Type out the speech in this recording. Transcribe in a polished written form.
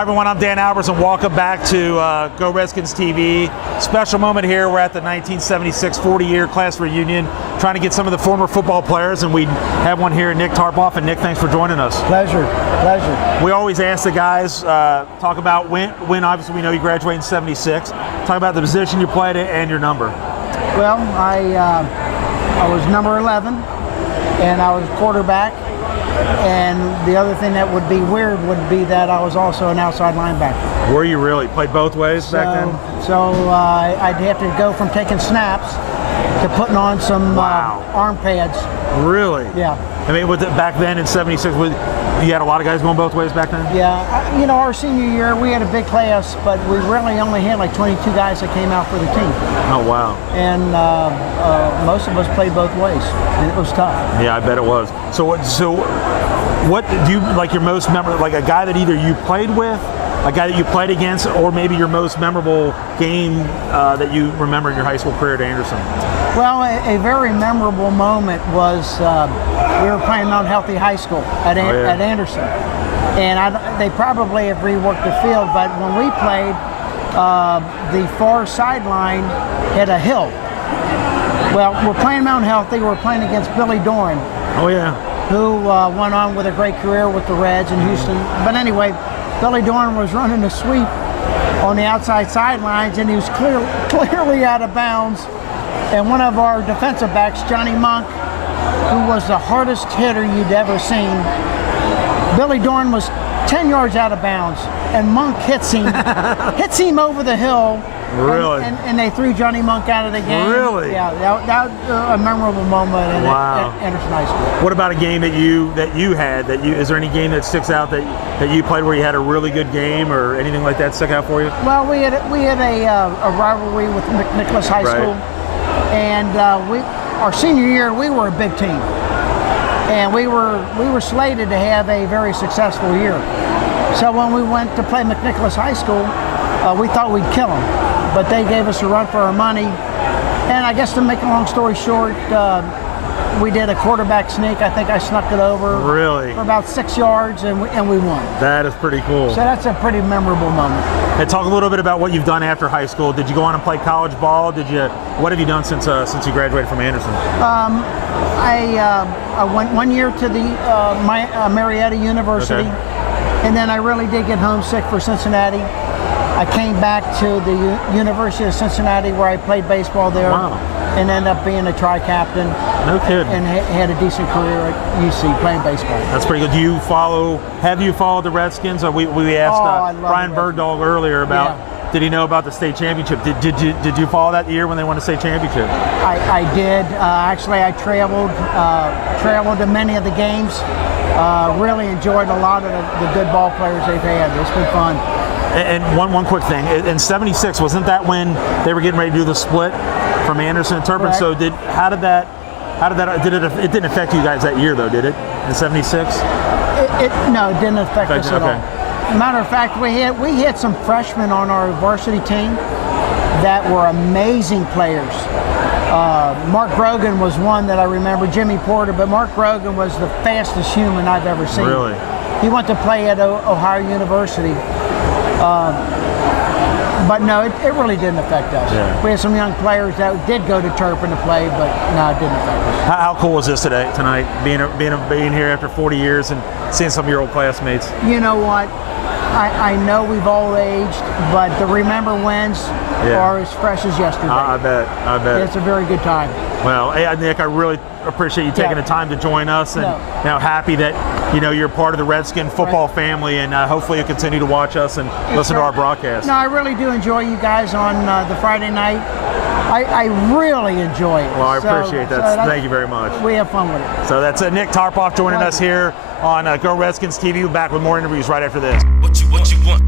Hi everyone, I'm Dan Albers and welcome back to Go Redskins TV. Special moment here, we're at the 1976 40-year class reunion, trying to get some of the former football players, and we have one here, Nick Tarpoff. And Nick, thanks for joining us. Pleasure. We always ask the guys, talk about when obviously we know you graduated in 76, talk about the position you played and your number. Well, I was number 11, and I was quarterback. And the other thing that would be weird would be that I was also an outside linebacker. Were you really? Played both ways back then? So I'd have to go from taking snaps to putting on some arm pads. Really? Yeah. I mean, was it back then in 76, you had a lot of guys going both ways back then? Yeah. You know, our senior year, we had a big class, but we really only had like 22 guys that came out for the team. Oh, wow. And most of us played both ways, and it was tough. Yeah, I bet it was. So what do you, like your most memorable, like a guy that either you played with, a guy that you played against, or maybe your most memorable game that you remember in your high school career at Anderson? Well, a very memorable moment was we were playing Mount Healthy High School at Anderson. And they probably have reworked the field, but when we played, the far sideline had a hill. Well, we're playing Mount Healthy, we're playing against Billy Doran. Oh, yeah. Who went on with a great career with the Reds in Houston. But anyway, Billy Doran was running a sweep on the outside sidelines, and he was clearly out of bounds. And one of our defensive backs, Johnny Monk, who was the hardest hitter you'd ever seen, Billy Doran was 10 yards out of bounds, and Monk hits him over the hill. Really? And they threw Johnny Monk out of the game. Really? Yeah, that was a memorable moment at Anderson High School. What about a game that you had? Is there any game that sticks out that you played where you had a really good game or anything like that stick out for you? Well, we had a rivalry with McNicholas High School, and our senior year we were a big team, and we were slated to have a very successful year. So when we went to play McNicholas High School, we thought we'd kill them. But they gave us a run for our money, and I guess to make a long story short, we did a quarterback sneak. I think I snuck it over for about 6 yards, and we won. That is pretty cool. So that's a pretty memorable moment. And talk a little bit about what you've done after high school. Did you go on and play college ball? What have you done since you graduated from Anderson? I went 1 year to the Marietta University, and then I really did get homesick for Cincinnati. I came back to the University of Cincinnati where I played baseball there, and ended up being a tri-captain. No kidding. And had a decent career at UC playing baseball. That's pretty good. Have you followed the Redskins? We asked Brian Bergdahl earlier about, did he know about the state championship? Did you follow that year when they won the state championship? I did. Actually, I traveled to many of the games. Really enjoyed a lot of the good ball players they've had. It's been fun. And one quick thing, in 76, wasn't that when they were getting ready to do the split from Anderson and Turpin? So it didn't affect you guys that year though, did it? In 76? No, it didn't affect us at all. Matter of fact, we had some freshmen on our varsity team that were amazing players. Mark Grogan was one that I remember, Jimmy Porter, but Mark Grogan was the fastest human I've ever seen. Really? He went to play at Ohio University. But no, it really didn't affect us. Yeah. We had some young players that did go to Turpin to play, but no, it didn't affect us. How cool is this tonight, being here after 40 years and seeing some of your old classmates? You know what? I know we've all aged, but the remember wins are as fresh as yesterday. I bet. It's a very good time. Well, hey, Nick, I really appreciate you taking the time to join us, and happy that you're part of the Redskin football family, and hopefully you continue to watch us and listen to our broadcast. No, I really do enjoy you guys on the Friday night. I really enjoy it. Well, I appreciate that. Thank you very much. We have fun with it. So that's Nick Tarpoff joining us here on Go Redskins TV. We're back with more interviews right after this. What you want?